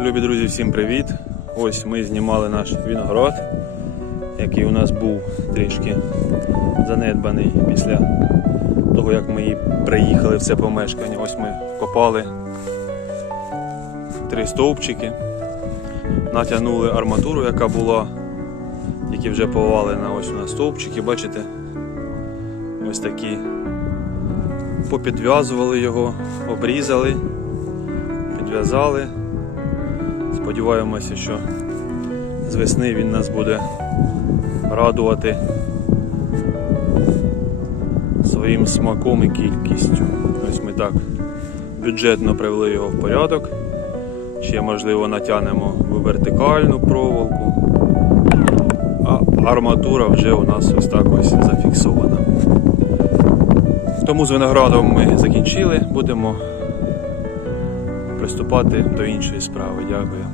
Любі друзі, всім привіт! Ось ми знімали наш виноград, який у нас був трішки занедбаний після того, як ми приїхали в це помешкання. Ось ми копали три стовпчики, натягнули арматуру, яка була, які вже повалена ось у нас стовпчики, бачите? Ось такі. Попідв'язували його, обрізали, підв'язали. Сподіваємося, що з весни він нас буде радувати своїм смаком і кількістю. Ось ми так бюджетно привели його в порядок. Ще можливо натягнемо в вертикальну проволоку. А арматура вже у нас ось так ось зафіксована. Тому з виноградом ми закінчили, будемо приступати до іншої справи. Дякую.